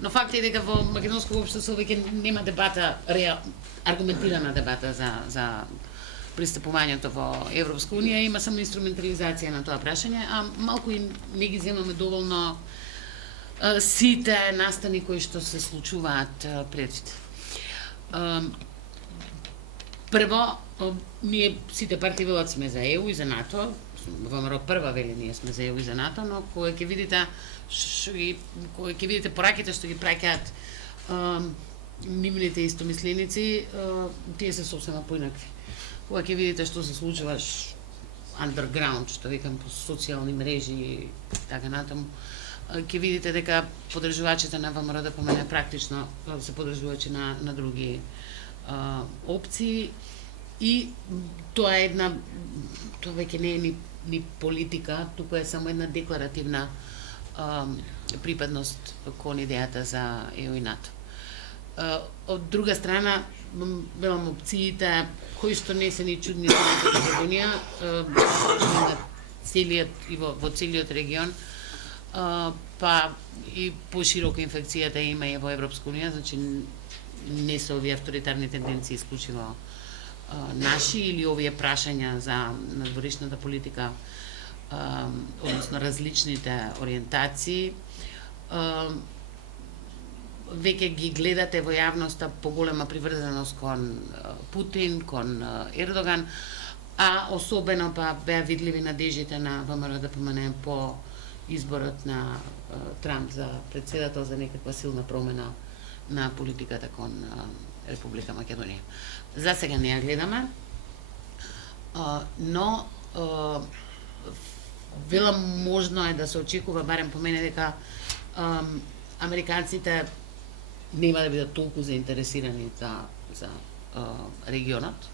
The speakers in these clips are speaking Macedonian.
Но факт е дека во македонското општество веќе нема дебата, аргументирана дебата за пристапувањето во Европска унија, има само инструментализација на тоа прашање, а малку и не ги земаме доволно сите настани кои што се случуваат предвид. Прво, ние сите партии велат сме за ЕУ и за НАТО, ВМРО прва вели ние сме за ЕУ и за НАТО, но кога ќе видите пораките што ги праќаат нивните истомисленици, тие се сосема поинакви. Кога ќе видите што се случува underground, што викам по социјални мрежи и така натаму, ќе видите дека подржувачите на ВМРО ДПМН практично се подржувачи на други опции и тоа е тоа веќе не е ни политика, туку е само една декларативна припадност кон идејата за ЕУ и НАТО. Од друга страна, велам опциите кои што не се ни чудни за Македонија, во целиот регион, па и пошироко инфекцијата има и во Европска унија, значи не се овие авторитарни тенденции исклучиво наши или овие прашања за надворешната политика, односно различните ориентации, веќе ги гледате во јавноста поголема приврзаност кон Путин, кон Ердоган, а особено па беа видливи надежите на ВМРО ДПМН по изборот на Трамп за председател за некаква силна промена на политиката кон Република Македонија. За сега не ја гледаме, но велам можно е да се очекува, барем по мене, дека американците нема да бидат толку заинтересирани за регионот.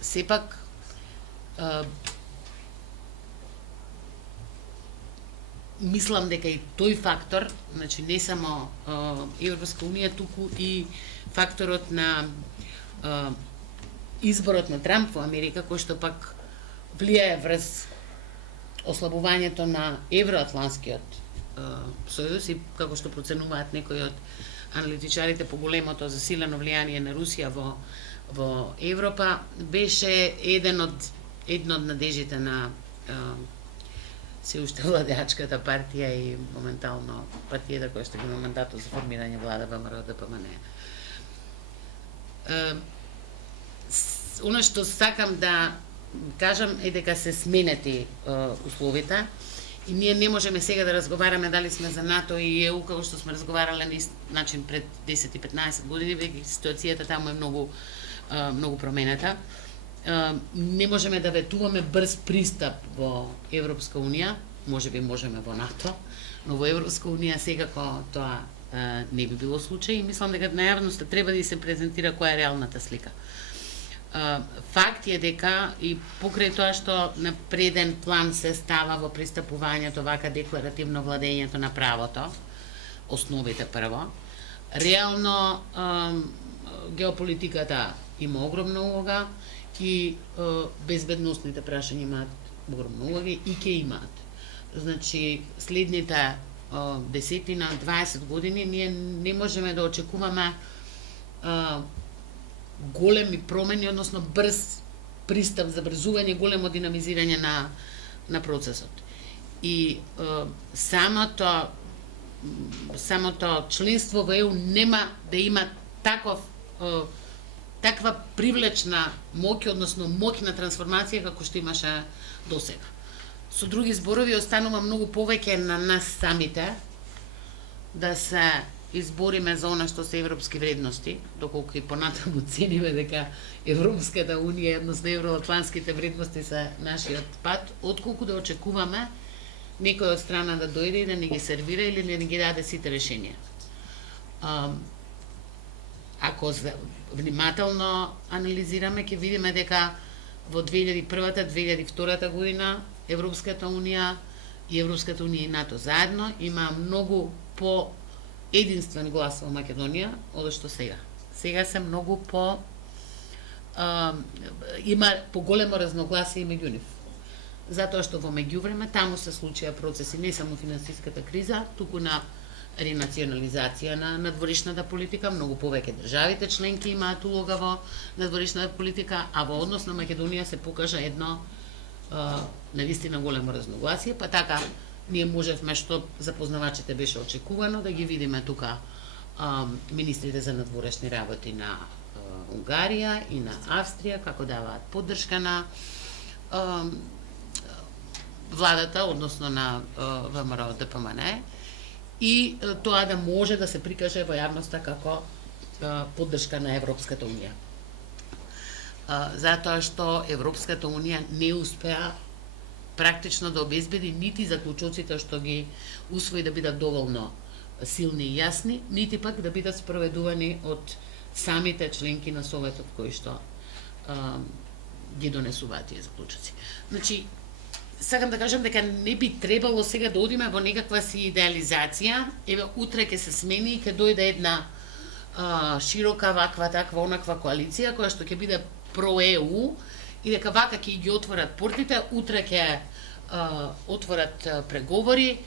Сепак мислам дека и тој фактор, значи не само Европска унија, туку и факторот на изборот на Трамп во Америка, кој што пак влијае врз ослабувањето на евроатланскиот сојуз и како што проценуваат некои од аналитичарите по големото засилено влијание на Русија во Европа, беше една од надежите на се уште владеачката партија и моментално партијата која што има мандатот за формирање влада ВМРО ДПМН. Оно што сакам да кажам е дека се сменети условите и ние не можеме сега да разговараме дали сме за НАТО и ЕУ како што сме разговарале на начин пред 10 и 15 години, веќе ситуацијата таму е многу променета. Не можеме да ветуваме брз пристап во Европска унија, можеби можеме во НАТО, но во Европска унија секако тоа не би било случај и мислам дека на јавноста треба да се презентира која е реалната слика. Факт е дека и покрај тоа што на преден план се става во пристапувањето вака декларативно владењето на правото, основите прво, реално геополитиката има огромна улога и безбедносните прашања имаат огромна улога и ќе имаат. Значи, следните 10-20 години ние не можеме да очекуваме големи промени, односно брз пристап, забрзување, големо динамизирање на процесот. И самото членство во ЕУ нема да има таква привлечна моќ, односно моќна трансформација како што имаше досега. Со други зборови, останува многу повеќе на нас самите да се избориме за она што се европски вредности, доколку и понатаму цениме дека Европската унија, односно евроатланските вредности се нашиот пат, отколку да очекуваме некој од страна да дојде и да ни ги сервира или да ни ги даде сите решенија. Ако внимателно анализираме, ќе видиме дека во 2001-2002 година Европската унија и и НАТО заедно има многу по единствен глас во Македонија од што сега. Сега се многу има поголемо разногласие меѓу нив. Затоа што во меѓувреме таму се случија процеси не само финансиската криза, туку на ренационализација на надворешната политика, многу повеќе државите членки имаат улога во надворешната политика, а во однос на Македонија се покажа едно навистина големо разногласие, па така ние можевме, што запознавачите беше очекувано, да ги видиме тука министрите за надворешни работи на Унгарија и на Австрија, како даваат поддршка на владата, односно на ВМРО ДПМН, и тоа да може да се прикаже во јавноста како поддршка на Европската Унија. Затоа што Европската Унија не успеа практично да обезбеди нити заклучоците што ги усвои да бидат доволно силни и јасни, нити пак да бидат спроведувани од самите членки на Советот кои што ги донесуваат тие заклучоци. Значи, сакам да кажам дека не би требало сега да одиме во некаква си идеализација, еве утре ќе се смени и ќе дојде една широка ваква, таква, онаква коалиција која што ќе биде про-ЕУ и дека вака ќе ги отворат портите, утре ќе отворат преговори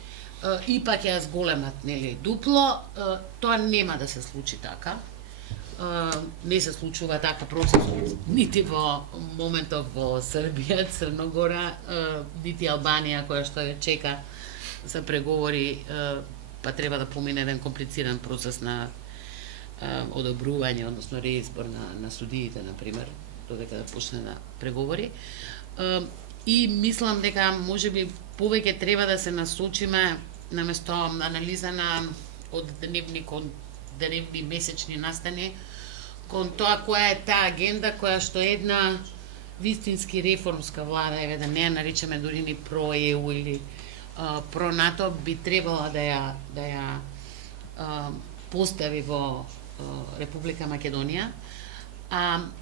и пак ќе ја зголемат, нели, дупло. Тоа нема да се случи така. Не се случува така процес нити во моментов во Србија, Црногора, нити Албанија која што ја чека за преговори, па треба да помине еден комплициран процес на одобрување, односно реизбор на судиите, например, додека да почне на преговори. И мислам дека можеби повеќе треба да се насочиме наместо анализа на од дневни месечни настани кон тоа која е таа агенда која што една вистински реформска влада, еве да не ја наричаме дури ни про-ЕУ или про-НАТО, би требала да ја постави во Република Македонија.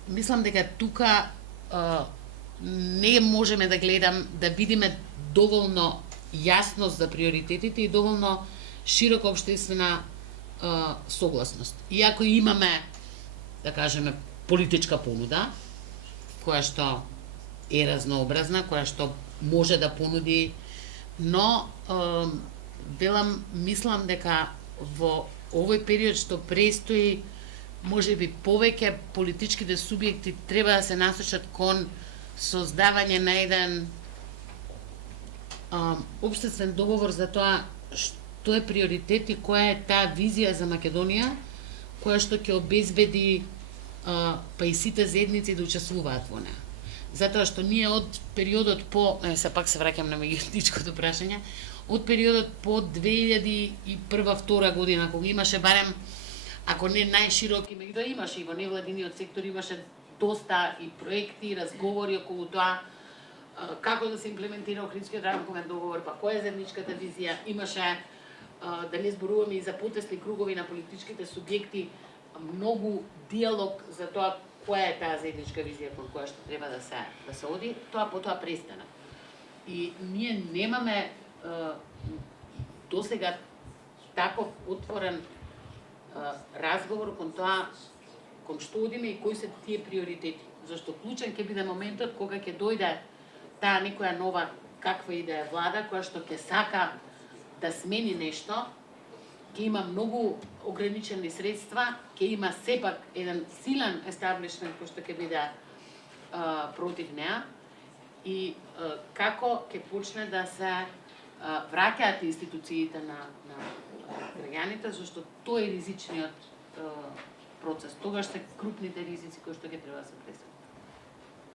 Мислам дека тука не можеме да да видиме доволно јасност за приоритетите и доволно широка општествена согласност. Иако имаме, да кажеме, политичка понуда, која што е разнообразна, која што може да понуди, но мислам дека во овој период што престои, можеби повеќе политичките субјекти треба да се насочат кон создавање на еден општествен договор за тоа што е приоритет и која е таа визија за Македонија, која што ќе обезбеди па и сите заедници да учествуваат во неа. Затоа што ние од периодот по, се пак се враќам на мегистичкото прашање, од периодот по 2001-2002 година, кога имаше барем, ако не најшироки, меѓутоа имаше и во невладиниот сектор, имаше доста и проекти, и разговори околу тоа како да се имплементира Охридскиот рамковен договор, па која е заедничката визија, имаше, да не зборуваме и за потесни кругови на политичките субјекти, многу диалог за тоа која е таа заедничка визија кон која што треба да се оди, тоа потоа престана. И ние немаме досега таков отворен разговор кон тоа кон што одиме и кои се тие приоритети. Зашто клучен ќе биде моментот кога ќе дојде таа некоја нова каква и да е влада која што ќе сака да смени нешто, ќе има многу ограничени средства, ќе има сепак еден силен естаблишмент кој што ќе биде против неа и како ќе почне да се враќаат институциите на граѓаните, зашто тоа е ризичниот процес. Тогаш се крупните ризици кои што ќе треба да се пресекат.